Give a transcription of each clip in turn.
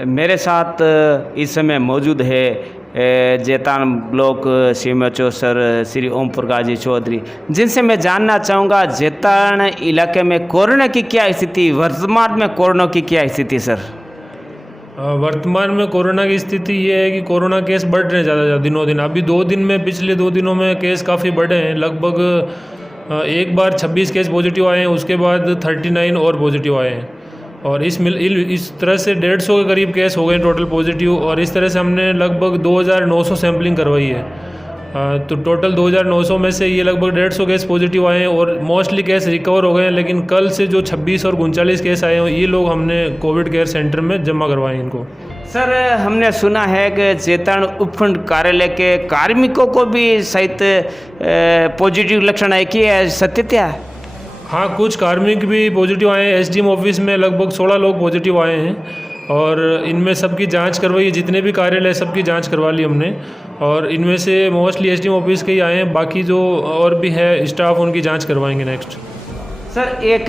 मेरे साथ इस समय मौजूद है जैतान block CMHO sir Shri Om Prakash ji Chaudhary, जिनसे मैं जानना चाहूँगा जैतान इलाके में कोरोना की क्या स्थिति, वर्तमान में कोरोना की क्या स्थिति सर? वर्तमान में कोरोना की स्थिति ये है कि कोरोना केस बढ़ रहे हैं ज़्यादा दिनों दिन। अभी पिछले 2 दिनों में केस काफ़ी बढ़े हैं। लगभग एक बार 26 केस पॉजिटिव आए हैं, उसके बाद 39 और पॉजिटिव आए हैं और इस तरह से 150 के करीब केस हो गए टोटल पॉजिटिव। और इस तरह से हमने लगभग 2900 सैम्पलिंग करवाई है। तो टोटल 2900 में से ये लगभग 150 केस पॉजिटिव आए हैं और मोस्टली केस रिकवर हो गए हैं। लेकिन कल से जो 26 और 39 केस आए हैं ये लोग हमने कोविड केयर सेंटर में जमा करवाए हैं इनको। सर, हमने सुना है कि जैतान उपखंड कार्यालय के कार्मिकों को भी सहित पॉजिटिव लक्षण आए, कि सत्य क्या है? हाँ, कुछ कार्मिक भी पॉजिटिव आए हैं। एसडीएम ऑफिस में लगभग 16 लोग पॉजिटिव आए हैं और इनमें सबकी जांच करवाई है। जितने भी कार्यालय सबकी जांच करवा ली हमने और इनमें से मोस्टली एसडीएम ऑफिस के ही आए हैं। बाकी जो और भी है स्टाफ उनकी जांच करवाएंगे नेक्स्ट। सर, एक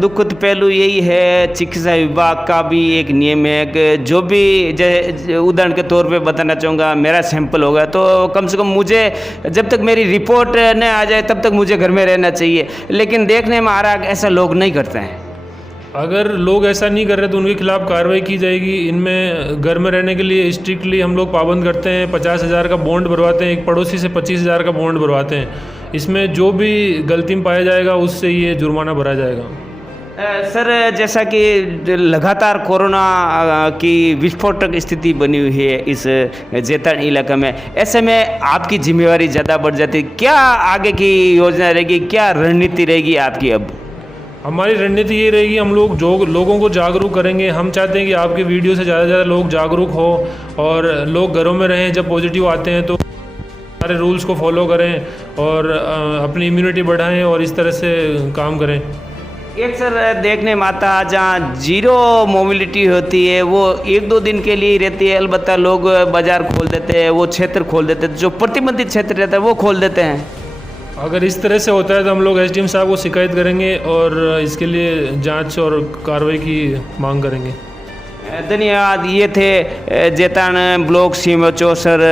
दुखद पहलू यही है, चिकित्सा विभाग का भी एक नियम है कि जो भी उदाहरण के तौर पे बताना चाहूँगा, मेरा सैंपल होगा तो कम से कम मुझे जब तक मेरी रिपोर्ट न आ जाए तब तक मुझे घर में रहना चाहिए, लेकिन देखने में आ रहा है कि ऐसा लोग नहीं करते हैं। अगर लोग ऐसा नहीं कर रहे तो उनके खिलाफ कार्रवाई की जाएगी। इनमें घर में रहने के लिए स्ट्रिक्टली हम लोग पाबंद करते हैं। 50,000 का बॉन्ड भरवाते हैं, एक पड़ोसी से 25,000 का बॉन्ड भरवाते हैं। इसमें जो भी गलती में पाया जाएगा उससे ये जुर्माना भरा जाएगा। सर, जैसा कि लगातार कोरोना की विस्फोटक स्थिति बनी हुई है इस जैतान इलाके में, ऐसे में आपकी जिम्मेवारी ज़्यादा बढ़ जाती है। क्या आगे की योजना रहेगी, क्या रणनीति रहेगी आपकी? अब हमारी रणनीति ये रहेगी, हम लोग जो लोगों को जागरूक करेंगे। हम चाहते हैं कि आपके वीडियो से ज़्यादा से ज़्यादा लोग जागरूक हो और लोग घरों में रहें। जब पॉजिटिव आते हैं तो सारे रूल्स को फॉलो करें और अपनी इम्यूनिटी बढ़ाएं और इस तरह से काम करें। एक सर देखने में आता जहाँ जीरो मोबिलिटी होती है वो 1-2 दिन के लिए ही रहती है। अलबत्ता लोग बाज़ार खोल देते हैं, वो क्षेत्र खोल देते हैं, जो प्रतिबंधित क्षेत्र रहता है वो खोल देते हैं। अगर इस तरह से होता है तो हम लोग एसडीएम साहब को शिकायत करेंगे और इसके लिए जांच और कार्रवाई की मांग करेंगे। धन्यवाद। ये थे जैतान block CMHO sir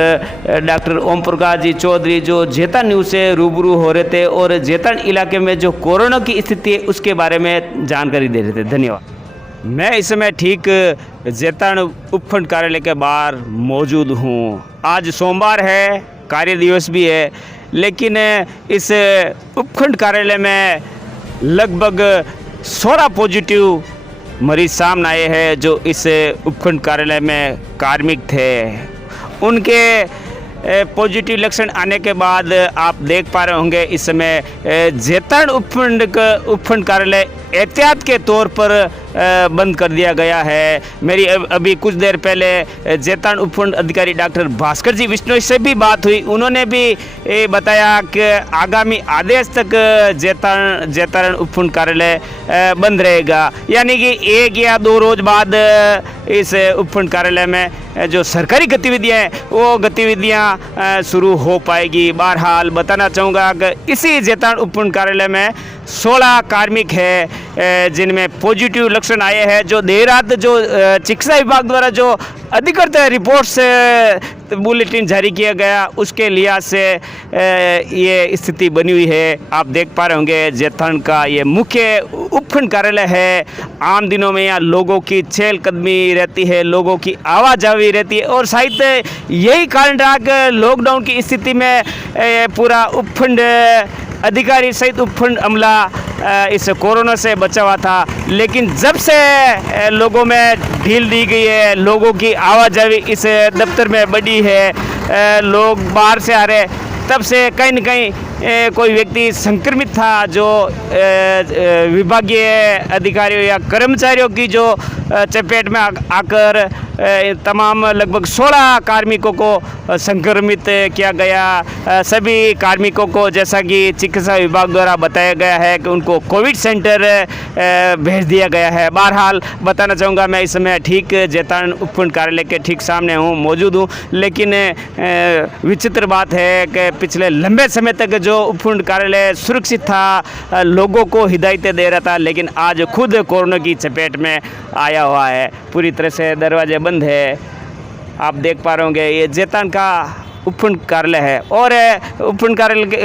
doctor Om Prakash ji Chaudhary, जो जैतान न्यूज़ से रूबरू हो रहे थे और जैतान इलाके में जो कोरोना की स्थिति है उसके बारे में जानकारी दे रहे थे। धन्यवाद। मैं इस समय ठीक जैतान उपखंड कार्यालय के बाहर मौजूद हूँ। आज सोमवार है, कार्य दिवस भी है, लेकिन इस उपखंड कार्यालय में लगभग 16 पॉजिटिव मरीज सामने आए हैं जो इस उपखंड कार्यालय में कार्मिक थे। उनके पॉजिटिव लक्षण आने के बाद आप देख पा रहे होंगे इस समय जैतान उपखंड कार्यालय एहतियात के तौर पर बंद कर दिया गया है। मेरी अभी कुछ देर पहले जैतान उपखंड अधिकारी डॉक्टर भास्कर जी विश्नोई से भी बात हुई। उन्होंने भी बताया कि आगामी आदेश तक जैतान उपखंड कार्यालय बंद रहेगा, यानी कि 1 या 2 रोज बाद इस उपखंड कार्यालय में जो सरकारी गतिविधियाँ हैं वो गतिविधियाँ शुरू हो पाएगी। बहरहाल बताना चाहूँगा कि इसी जैतान उपखंड कार्यालय में 16 कार्मिक है जिनमें पॉजिटिव लक्षण आए हैं। जो देर रात जो चिकित्सा विभाग द्वारा जो अधिकृत रिपोर्ट से बुलेटिन जारी किया गया उसके लिहाज से ये स्थिति बनी हुई है। आप देख पा रहे होंगे जैतान का ये मुख्य उपखंड कार्यालय है। आम दिनों में यहाँ लोगों की चहलकदमी रहती है, लोगों की आवाजाही रहती है और शायद यही कारण रहा कि लॉकडाउन की स्थिति में पूरा उपखंड अधिकारी सहित उपखंड अमला इस कोरोना से बचा हुआ था। लेकिन जब से लोगों में ढील दी गई है, लोगों की आवाजाही इस दफ्तर में बढ़ी है, लोग बाहर से आ रहे, तब से कहीं न कहीं कोई व्यक्ति संक्रमित था जो विभागीय अधिकारियों या कर्मचारियों की जो चपेट में आकर तमाम लगभग 16 कार्मिकों को संक्रमित किया गया। सभी कार्मिकों को जैसा कि चिकित्सा विभाग द्वारा बताया गया है कि उनको कोविड सेंटर भेज दिया गया है। बहरहाल बताना चाहूँगा मैं इस समय ठीक जैतान उपखंड कार्यालय के ठीक सामने मौजूद हूँ, लेकिन विचित्र बात है कि पिछले लंबे समय तक जो उपखंड कार्यालय सुरक्षित था, लोगों को हिदायतें दे रहा था, लेकिन आज खुद कोरोना की चपेट में आया हुआ है। पूरी तरह से दरवाजे बंद है। आप देख पा रहे होंगे ये जेतान का उपखंड कार्यालय है और उपखंड कार्यालय के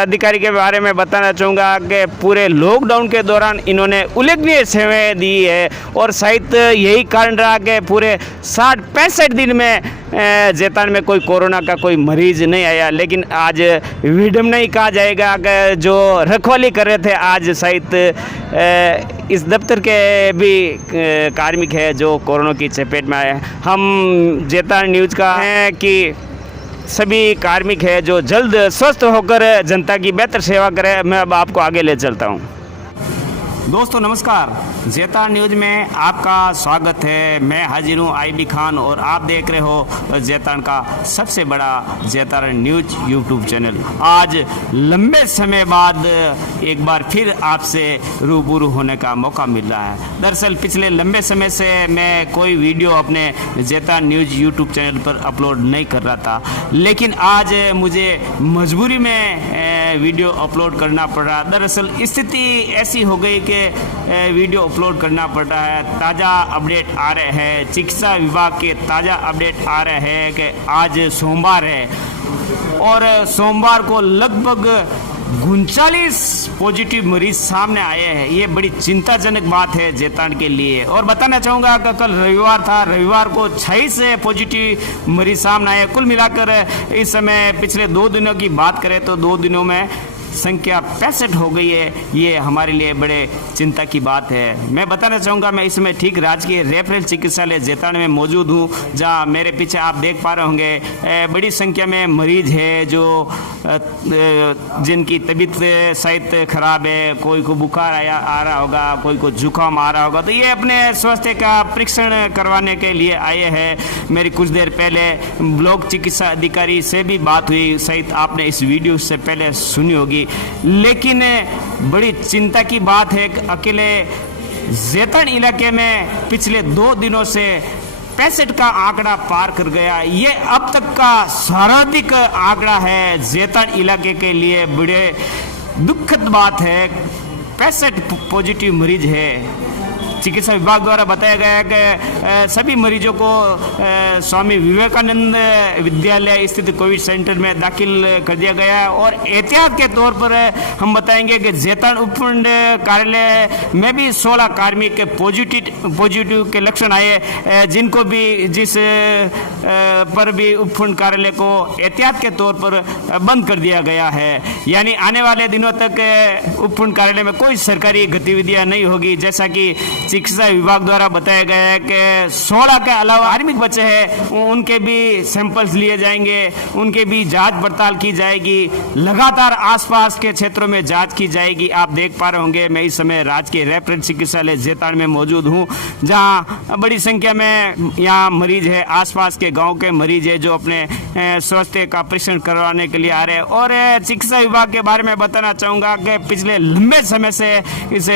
अधिकारी के बारे में बताना चाहूँगा कि पूरे लॉकडाउन के दौरान इन्होंने उल्लेखनीय सेवाएं दी है और शायद यही कारण रहा कि पूरे 60-65 दिन में जेतान में कोई कोरोना का कोई मरीज नहीं आया। लेकिन आज विडम्बना ही कहा जाएगा कि जो रखवाली कर रहे थे आज शायद इस दफ्तर के भी कार्मिक है जो कोरोना की चपेट में आए। हम जेतान न्यूज़ का है कि सभी कार्मिक है जो जल्द स्वस्थ होकर जनता की बेहतर सेवा करें। मैं अब आपको आगे ले चलता हूँ। दोस्तों नमस्कार, जेतान न्यूज़ में आपका स्वागत है। मैं हाजिर हूँ आईबी खान और आप देख रहे हो जेतान का सबसे बड़ा जेतान न्यूज़ यूट्यूब चैनल। आज लंबे समय बाद एक बार फिर आपसे रूबरू होने का मौका मिल रहा है। दरअसल पिछले लंबे समय से मैं कोई वीडियो अपने जेतान न्यूज़ यूट्यूब चैनल पर अपलोड नहीं कर रहा था, लेकिन आज मुझे मजबूरी में वीडियो अपलोड करना पड़ रहा। दरअसल स्थिति ऐसी हो गई कि वीडियो अपलोड करना पड़ रहा है। ताज़ा अपडेट आ रहे हैं, चिकित्सा विभाग के ताज़ा अपडेट आ रहे हैं कि आज सोमवार है और सोमवार को लगभग 39 पॉजिटिव मरीज सामने आए हैं। ये बड़ी चिंताजनक बात है जेतान के लिए। और बताना चाहूँगा कि कल रविवार था, रविवार को 26 पॉजिटिव मरीज सामने आए। कुल मिलाकर इस समय पिछले 2 दिनों की बात करें तो 2 दिनों में संख्या 65 हो गई है। ये हमारे लिए बड़े चिंता की बात है। मैं बताना चाहूँगा मैं इस समय ठीक राजकीय रेफरल चिकित्सालय जेतान में मौजूद हूँ, जहाँ मेरे पीछे आप देख पा रहे होंगे बड़ी संख्या में मरीज है जो जिनकी तबीयत शायद खराब है। कोई को बुखार आ रहा होगा, कोई को जुकाम आ रहा होगा, तो ये अपने स्वास्थ्य का परीक्षण करवाने के लिए आए हैं। मेरी कुछ देर पहले ब्लॉक चिकित्सा अधिकारी से भी बात हुई, शायद आपने इस वीडियो से पहले सुनी होगी। लेकिन बड़ी चिंता की बात है कि अकेले जेतान इलाके में पिछले 2 दिनों से 65 का आंकड़ा पार कर गया। ये अब तक का सर्वाधिक आंकड़ा है जेतान इलाके के लिए। बड़े दुखद बात है, 65 पॉजिटिव मरीज है। चिकित्सा विभाग द्वारा बताया गया है कि सभी मरीजों को स्वामी विवेकानंद विद्यालय स्थित कोविड सेंटर में दाखिल कर दिया गया है। और एहतियात के तौर पर हम बताएंगे कि जेतान उपखंड कार्यालय में भी 16 कार्मिक के पॉजिटिव के लक्षण आए, जिनको भी जिस पर भी उपखंड कार्यालय को एहतियात के तौर पर बंद कर दिया गया है। यानी आने वाले दिनों तक उपखंड कार्यालय में कोई सरकारी गतिविधियां नहीं होगी। जैसा कि चिकित्सा विभाग द्वारा बताया गया है कि 16 के अलावा कार्मिक बचे हैं, उनके भी सैंपल्स लिए जाएंगे, उनके भी जांच पड़ताल की जाएगी। लगातार आसपास के क्षेत्रों में जांच की जाएगी। आप देख पा रहे होंगे मैं इस समय राजकीय रेफरल चिकित्सालय जेतान में मौजूद हूँ, जहाँ बड़ी संख्या में यहाँ मरीज है, आसपास के गाँव के मरीज है जो अपने स्वास्थ्य का परीक्षण करवाने के लिए आ रहे हैं। और चिकित्सा विभाग के बारे में बताना चाहूँगा कि पिछले लंबे समय से इस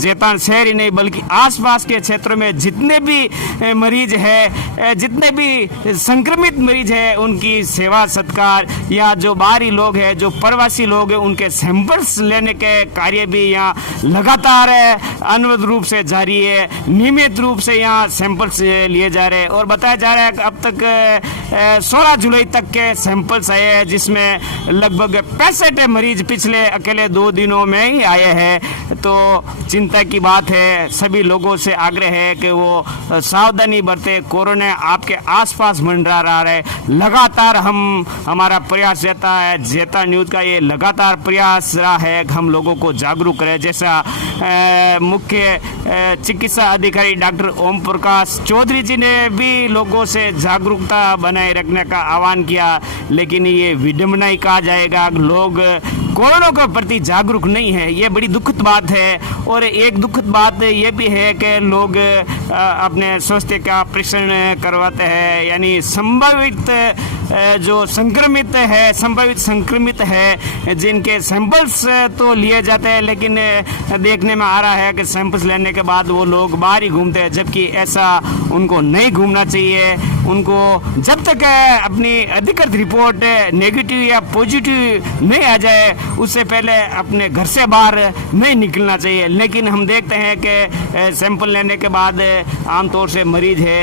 जेतान शहर ही नहीं बल्कि आसपास के क्षेत्रों में जितने भी मरीज है, जितने भी संक्रमित मरीज है, उनकी सेवा सत्कार या जो बाहरी लोग हैं, जो प्रवासी लोग हैं, उनके सैंपल्स लेने के कार्य भी यहाँ लगातार अनवरत रूप से जारी है। नियमित रूप से यहाँ सैंपल्स लिए जा रहे हैं और बताया जा रहा है कि अब तक 16 जुलाई तक के सैंपल्स आए हैं, जिसमें लगभग 65 मरीज पिछले अकेले 2 दिनों में ही आए हैं। तो चिंता की बात है। सभी लोगों से आग्रह है कि वो सावधानी बरते। कोरोना आपके आसपास मंडरा रहा है। लगातार हमारा प्रयास रहता है, जेतान न्यूज़ का ये लगातार प्रयास रहा है कि हम लोगों को जागरूक करें। जैसा मुख्य चिकित्सा अधिकारी डॉक्टर ओम प्रकाश चौधरी जी ने भी लोगों से जागरूकता बनाए रखने का आह्वान किया, लेकिन ये विडम्बना ही कहा जाएगा, लोग कोरोना के प्रति जागरूक नहीं है। ये बड़ी दुखद बात है। और एक दुखद बात ये भी है कि लोग अपने स्वास्थ्य का परीक्षण करवाते हैं, यानी संभावित जो संभावित संक्रमित है जिनके सैंपल्स तो लिए जाते हैं, लेकिन देखने में आ रहा है कि सैंपल्स लेने के बाद वो लोग बाहर ही घूमते हैं, जबकि ऐसा उनको नहीं घूमना चाहिए। उनको जब तक अपनी अधिकृत रिपोर्ट नेगेटिव या पॉजिटिव नहीं आ जाए उससे पहले अपने घर से बाहर नहीं निकलना चाहिए। लेकिन हम देखते हैं कि सैंपल लेने के बाद आमतौर से मरीज है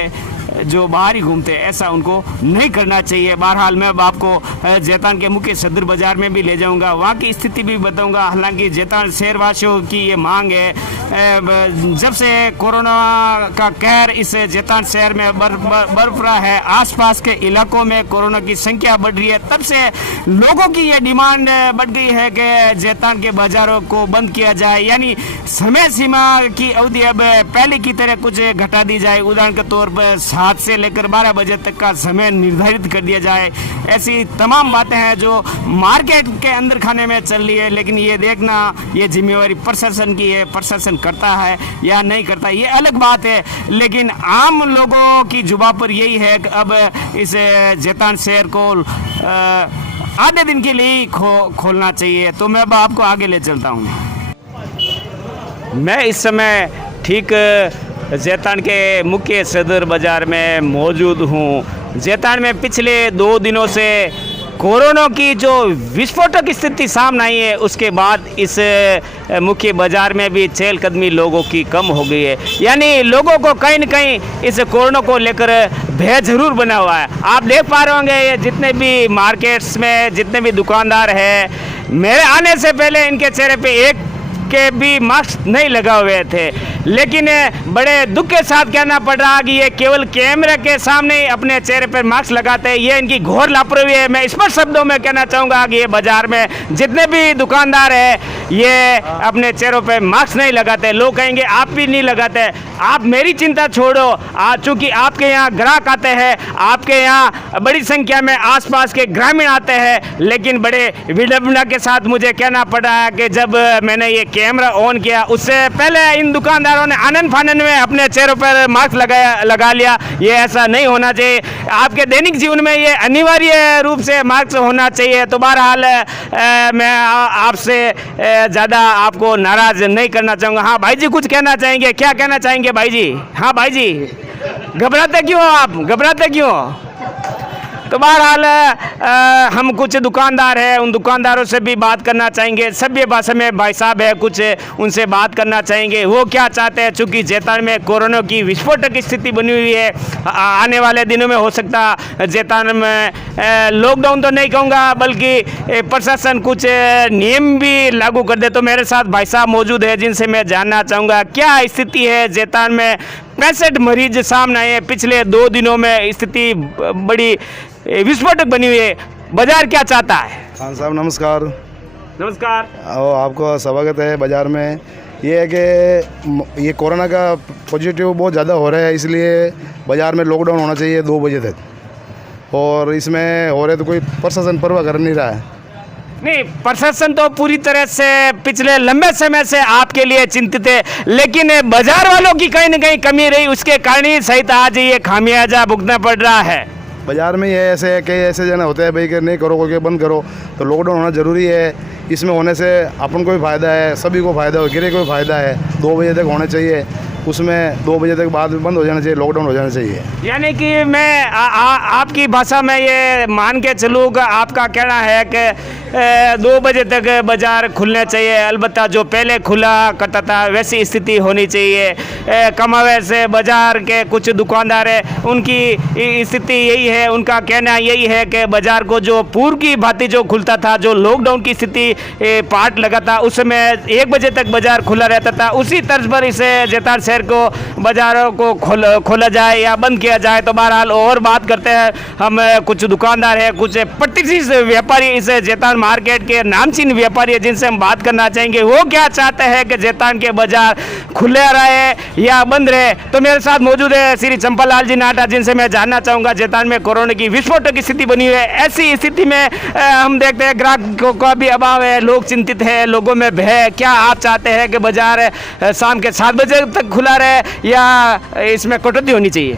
जो बाहर ही घूमते हैं, ऐसा उनको नहीं करना चाहिए। बहरहाल मैं अब आपको जैतान के मुख्य सदर बाजार में भी ले जाऊंगा, वहाँ की स्थिति भी बताऊंगा। हालांकि जैतान शहरवासियों की ये मांग है, जब से कोरोना का कहर इस जैतान शहर में बरफ रहा है, आसपास के इलाकों में कोरोना की संख्या बढ़ रही है, तब से लोगों की ये डिमांड बढ़ गई है कि जैतान के बाजारों को बंद किया जाए, यानी समय सीमा की अवधि अब पहले की तरह कुछ घटा दी जाए। उदाहरण के तौर पर 7 से लेकर 12 बजे तक का समय निर्धारित कर दिया जाए। ऐसी तमाम बातें हैं जो मार्केट के अंदर खाने में चल रही है, लेकिन ये देखना ये जिम्मेवारी प्रशासन की है, प्रशासन करता है या नहीं करता ये अलग बात है। लेकिन आम लोगों की जुबान पर यही है कि अब इस जैतान शहर को आधे दिन के लिए ही खोलना चाहिए। तो मैं अब आपको आगे ले चलता हूँ। मैं इस समय ठीक जैतान के मुख्य सदर बाज़ार में मौजूद हूँ। जैतान में पिछले 2 दिनों से कोरोना की जो विस्फोटक स्थिति सामने आई है, उसके बाद इस मुख्य बाज़ार में भी चहलकदमी लोगों की कम हो गई है। यानी लोगों को कहीं न कहीं इस कोरोना को लेकर भय जरूर बना हुआ है। आप देख पा रहे होंगे ये जितने भी मार्केट्स में जितने भी दुकानदार हैं, मेरे आने से पहले इनके चेहरे पे एक के भी मास्क नहीं लगा हुए थे, लेकिन बड़े दुख के साथ कहना पड़ रहा कि ये केवल कैमरे के सामने ही अपने चेहरे पर मास्क लगाते हैं। ये इनकी घोर लापरवाही है। मैं स्पष्ट शब्दों में कहना चाहूँगा कि ये बाज़ार में जितने भी दुकानदार हैं ये अपने चेहरों पे मास्क नहीं लगाते। लोग कहेंगे आप भी नहीं लगाते। आप मेरी चिंता छोड़ो, चूँकि आपके यहाँ ग्राहक आते हैं, आपके यहाँ बड़ी संख्या में आसपास के ग्रामीण आते हैं, लेकिन बड़े विडंबना के साथ मुझे कहना पड़ रहा है कि जब मैंने ये कैमरा ऑन किया उससे पहले इन दुकानदारों ने आनन फानन में अपने चेहरों पर मास्क लगा लिया। ये ऐसा नहीं होना चाहिए। आपके दैनिक जीवन में ये अनिवार्य रूप से मास्क होना चाहिए। तो बहरहाल मैं आपसे ज़्यादा आपको नाराज़ नहीं करना चाहूँगा। हाँ भाई जी, कुछ कहना चाहेंगे? क्या कहना चाहेंगे भाई जी? हाँ भाई जी, घबराते क्यों आप? घबराते क्यों? तो बहरहाल हम कुछ दुकानदार हैं, उन दुकानदारों से भी बात करना चाहेंगे। सभ्य भाषा में भाई साहब है, कुछ उनसे बात करना चाहेंगे वो क्या चाहते हैं। चूँकि जैतान में कोरोना की विस्फोटक स्थिति बनी हुई है, आने वाले दिनों में हो सकता जैतान में लॉकडाउन तो नहीं कहूँगा बल्कि प्रशासन कुछ नियम भी लागू कर दे। तो मेरे साथ भाई साहब मौजूद है जिनसे मैं जानना चाहूँगा क्या स्थिति है जैतान में। 65 मरीज सामने आए हैं पिछले 2 दिनों में, स्थिति बड़ी विस्फोटक बनी हुई है। बाजार क्या चाहता है? खान साहब नमस्कार। नमस्कार। और आपको स्वागत है बाज़ार में। ये है कि ये कोरोना का पॉजिटिव बहुत ज़्यादा हो रहा है, इसलिए बाज़ार में लॉकडाउन होना चाहिए 2 बजे तक। और इसमें हो रहे तो कोई प्रशासन परवाह कर नहीं रहा है। नहीं, प्रशासन तो पूरी तरह से पिछले लंबे समय से आपके लिए चिंतित है, लेकिन बाजार वालों की कहीं न कहीं कमी रही, उसके कारण ही सहित आज ये खामियाजा भुगतना पड़ रहा है। बाज़ार में ये ऐसे है कि ऐसे जन होते हैं भाई कि नहीं करो कोई बंद करो, तो लॉकडाउन होना ज़रूरी है। इसमें होने से अपन को भी फ़ायदा है, सभी को फ़ायदा हो, गिरे को भी फ़ायदा है। 2 बजे तक होना चाहिए, उसमें 2 बजे तक बाद बंद हो जाना चाहिए, लॉकडाउन हो जाना चाहिए। यानी कि मैं आपकी भाषा में ये मान के चलूँगा, आपका कहना है कि 2 बजे तक बाज़ार खुलने चाहिए। अलबत्ता जो पहले खुला करता था वैसी स्थिति होनी चाहिए। कमावे से बाज़ार के कुछ दुकानदार हैं, उनकी स्थिति यही है, उनका कहना यही है कि बाज़ार को जो पूर्व की भांति जो खुलता था, जो लॉकडाउन की स्थिति पार्ट लगा था, उस समय 1 बजे तक बाज़ार खुला रहता था, उसी तर्ज पर इसे जैतान शहर को बाज़ारों को खोला जाए या बंद किया जाए। तो बहरहाल और बात करते हैं हम, कुछ दुकानदार हैं, कुछ प्रतिष्ठित व्यापारी इस जैतान मार्केट के नामचीन व्यापारी है जिनसे हम बात करना चाहेंगे वो क्या चाहते हैं कि जैतान के बाज़ार खुले रहे या बंद रहे। तो मेरे साथ मौजूद है श्री चंपालाल जी नाटा, जिनसे मैं जानना चाहूँगा जैतान में कोरोना की विस्फोटक स्थिति बनी हुई है, ऐसी स्थिति में हम देखते हैं ग्राहकों का भी अभाव है, लोग चिंतित हैं, लोगों में भय। क्या आप चाहते हैं कि बाज़ार शाम के 7 बजे तक खुला रहे या इसमें कटौती होनी चाहिए?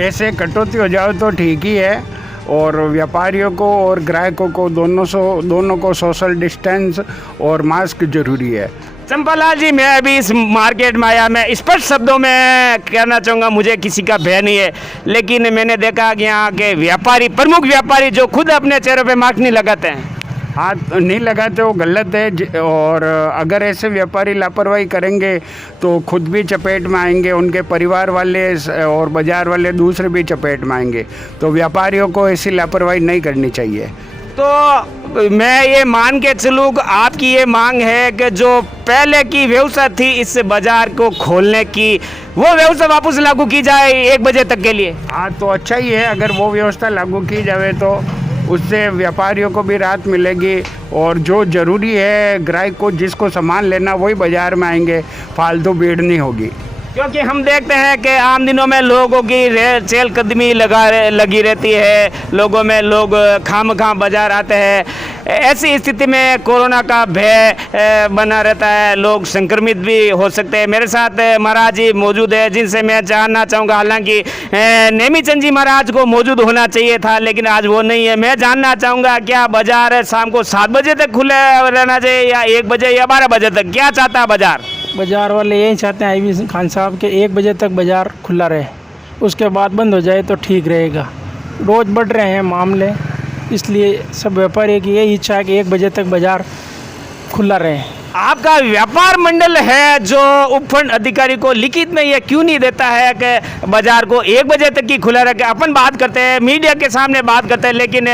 ऐसे कटौती हो जाए तो ठीक ही है, और व्यापारियों को और ग्राहकों को दोनों को सोशल डिस्टेंस और मास्क जरूरी है। चंपालाल जी, मैं अभी इस मार्केट में आया, मैं स्पष्ट शब्दों में कहना चाहूँगा मुझे किसी का भय नहीं है, लेकिन मैंने देखा कि यहाँ के व्यापारी, प्रमुख व्यापारी जो खुद अपने चेहरों पे मास्क नहीं लगाते हैं। हाथ नहीं लगाते वो गलत है और अगर ऐसे व्यापारी लापरवाही करेंगे तो खुद भी चपेट में आएंगे, उनके परिवार वाले और बाज़ार वाले दूसरे भी चपेट में आएंगे। तो व्यापारियों को ऐसी लापरवाही नहीं करनी चाहिए। तो मैं ये मान के चलूँ कि आपकी ये मांग है कि जो पहले की व्यवस्था थी इस बाज़ार को खोलने की, वो व्यवस्था वापस लागू की जाए 1 बजे तक के लिए। हाँ, तो अच्छा ही है अगर वो व्यवस्था लागू की जाए तो उससे व्यापारियों को भी राहत मिलेगी और जो ज़रूरी है ग्राहक को जिसको सामान लेना वही बाज़ार में आएंगे, फालतू भीड़ नहीं होगी। क्योंकि हम देखते हैं कि आम दिनों में लोगों की चहलकदमी लगी रहती है, लोगों में लोग खामखा बाजार आते हैं। ऐसी स्थिति में कोरोना का भय बना रहता है, लोग संक्रमित भी हो सकते हैं। मेरे साथ महाराज जी मौजूद है जिनसे मैं जानना चाहूँगा, हालांकि नेमीचंद जी महाराज को मौजूद होना चाहिए था लेकिन आज वो नहीं है। मैं जानना चाहूँगा क्या बाज़ार शाम को 7 बजे तक खुला रहना चाहिए या 1 बजे या 12 बजे तक, क्या चाहता है बाज़ार? बाज़ार वाले यही चाहते हैं आईवी खान साहब के 1 बजे तक बाज़ार खुला रहे, उसके बाद बंद हो जाए तो ठीक रहेगा। रोज़ बढ़ रहे हैं मामले, इसलिए सब व्यापारी की यही इच्छा है कि 1 बजे तक बाज़ार खुला रहे। आपका व्यापार मंडल है जो उपखंड अधिकारी को लिखित में ये क्यों नहीं देता है कि बाज़ार को 1 बजे तक ही खुला रखे? अपन बात करते हैं, मीडिया के सामने बात करते हैं, लेकिन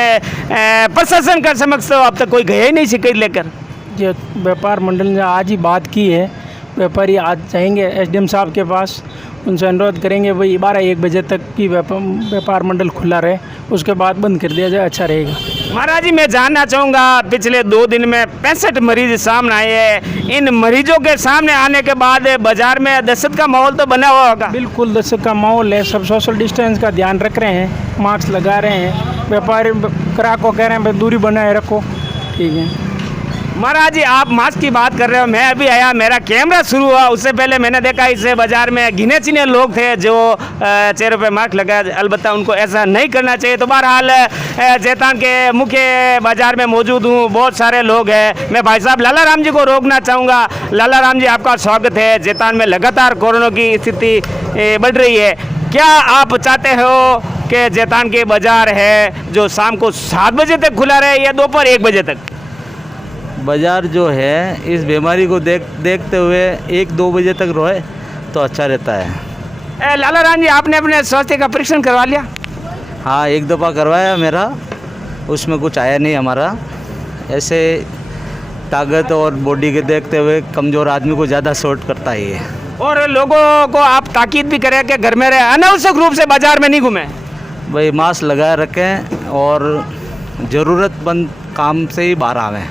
प्रशासन का समक्ष तो अब तक कोई गया ही नहीं शिकायत लेकर। जो व्यापार मंडल ने आज ही बात की है, व्यापारी आज जाएंगे एसडीएम साहब के पास, उनसे अनुरोध करेंगे भाई 12-1 बजे तक की व्यापार मंडल खुला रहे, उसके बाद बंद कर दिया जाए, अच्छा रहेगा। महाराज जी मैं जानना चाहूँगा, पिछले 2 दिन में 65 मरीज सामने आए हैं। इन मरीजों के सामने आने के बाद बाज़ार में दहशत का माहौल तो बना हुआ होगा? बिल्कुल दहशत का माहौल है, सब सोशल डिस्टेंस का ध्यान रख रहे हैं, मास्क लगा रहे हैं, व्यापारी ग्राहक को कह रहे हैं भाई दूरी बनाए रखो, ठीक है। महाराज जी आप मास्क की बात कर रहे हो, मैं अभी आया, मेरा कैमरा शुरू हुआ, उससे पहले मैंने देखा इस बाज़ार में गिने चुने लोग थे जो चेहरे पे मास्क लगाए, अलबत्ता उनको ऐसा नहीं करना चाहिए। तो बहरहाल जैतान के मुख्य बाज़ार में मौजूद हूँ, बहुत सारे लोग हैं। मैं भाई साहब लाला राम जी को रोकना चाहूँगा। लाला राम जी आपका स्वागत है। जैतान में लगातार कोरोना की स्थिति बढ़ रही है, क्या आप चाहते हो कि जैतान के बाज़ार है जो शाम को 7 बजे तक खुला रहे या दोपहर 1 बजे तक? बाज़ार जो है इस बीमारी को देखते हुए 1-2 बजे तक रहे तो अच्छा रहता है। लाला राम जी आपने अपने स्वास्थ्य का परीक्षण करवा लिया? हाँ, 1 दफ़ा करवाया मेरा, उसमें कुछ आया नहीं हमारा। ऐसे ताकत और बॉडी के देखते हुए कमज़ोर आदमी को ज़्यादा शॉर्ट करता है ये। और लोगों को आप ताकीद भी करें कि घर में रहे, अनावश्यक रूप से बाज़ार में नहीं घूमें। भाई मास्क लगाए रखें और ज़रूरतमंद काम से ही बाहर आवें।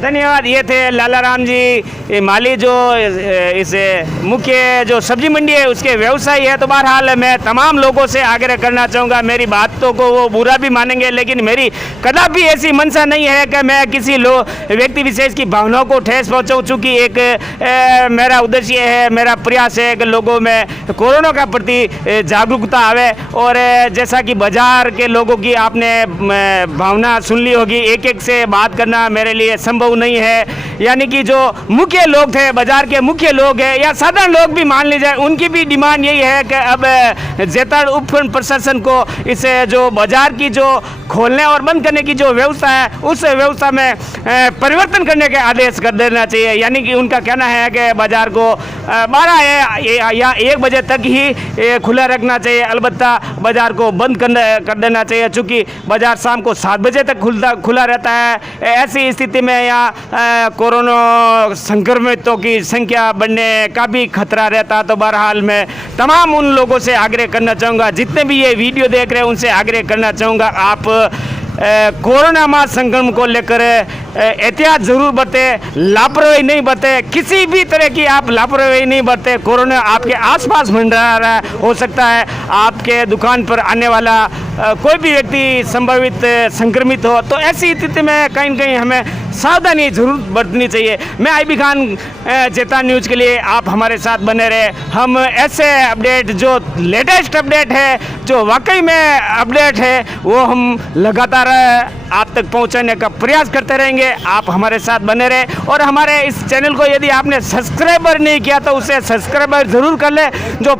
धन्यवाद। ये थे लाला राम जी माली जो इस मुख्य जो सब्जी मंडी है उसके व्यवसायी है। तो बहरहाल मैं तमाम लोगों से आग्रह करना चाहूँगा, मेरी बातों को वो बुरा भी मानेंगे लेकिन मेरी कदापि ऐसी मंशा नहीं है कि मैं किसी व्यक्ति विशेष की भावनाओं को ठेस पहुँचाऊँ। चूँकि एक मेरा उद्देश्य है, मेरा प्रयास है कि लोगों में कोरोना का प्रति जागरूकता आवे। और जैसा कि बाज़ार के लोगों की आपने भावना सुन ली होगी, एक से बात करना मेरे लिए संभव नहीं है। यानी कि जो मुख्य लोग थे, बाजार के मुख्य लोग हैं या साधारण लोग भी मान लीजिए, उनकी भी डिमांड यही है कि अब जैतान उपखंड प्रशासन को इस जो बाजार की जो खोलने और बंद करने की जो व्यवस्था है उस व्यवस्था में परिवर्तन करने के आदेश कर देना चाहिए। यानी कि उनका कहना है कि बाजार को 12 या 1 बजे तक ही खुला रखना चाहिए, अलबत्ता बाजार को बंद कर देना चाहिए। चूँकि बाजार शाम को 7 बजे तक खुला रहता है। ऐसी स्थिति में यहाँ कोरोना संक्रमितों की संख्या बढ़ने का भी खतरा रहता। तो बहरहाल मैं तमाम उन लोगों से आग्रह करना चाहूँगा, जितने भी ये वीडियो देख रहे हैं उनसे आग्रह करना चाहूँगा, आप कोरोना महा संक्रमण को लेकर एहतियात ज़रूर बरतें, लापरवाही नहीं बरतें, किसी भी तरह की आप लापरवाही नहीं बरतें। कोरोना आपके आसपास मंडरा रहा है, हो सकता है आपके दुकान पर आने वाला कोई भी व्यक्ति संभावित संक्रमित हो। तो ऐसी स्थिति में कहीं न कहीं हमें सावधानी जरूर बरतनी चाहिए। मैं आईबी खान, चेतन न्यूज़ के लिए आप हमारे साथ बने रहे। हम ऐसे अपडेट जो लेटेस्ट अपडेट है, जो वाकई में अपडेट है, वो हम लगातार आप तक पहुंचाने का प्रयास करते रहेंगे। आप हमारे साथ बने रहे और हमारे इस चैनल को यदि आपने सब्सक्राइबर नहीं किया तो उसे सब्सक्राइबर ज़रूर कर ले। जो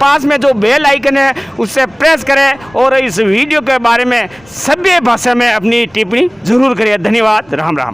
पास में जो बेल आइकन है उससे प्रेस करें और इस वीडियो के बारे में सभ्य भाषा में अपनी टिप्पणी ज़रूर करिए। धन्यवाद। राम राम।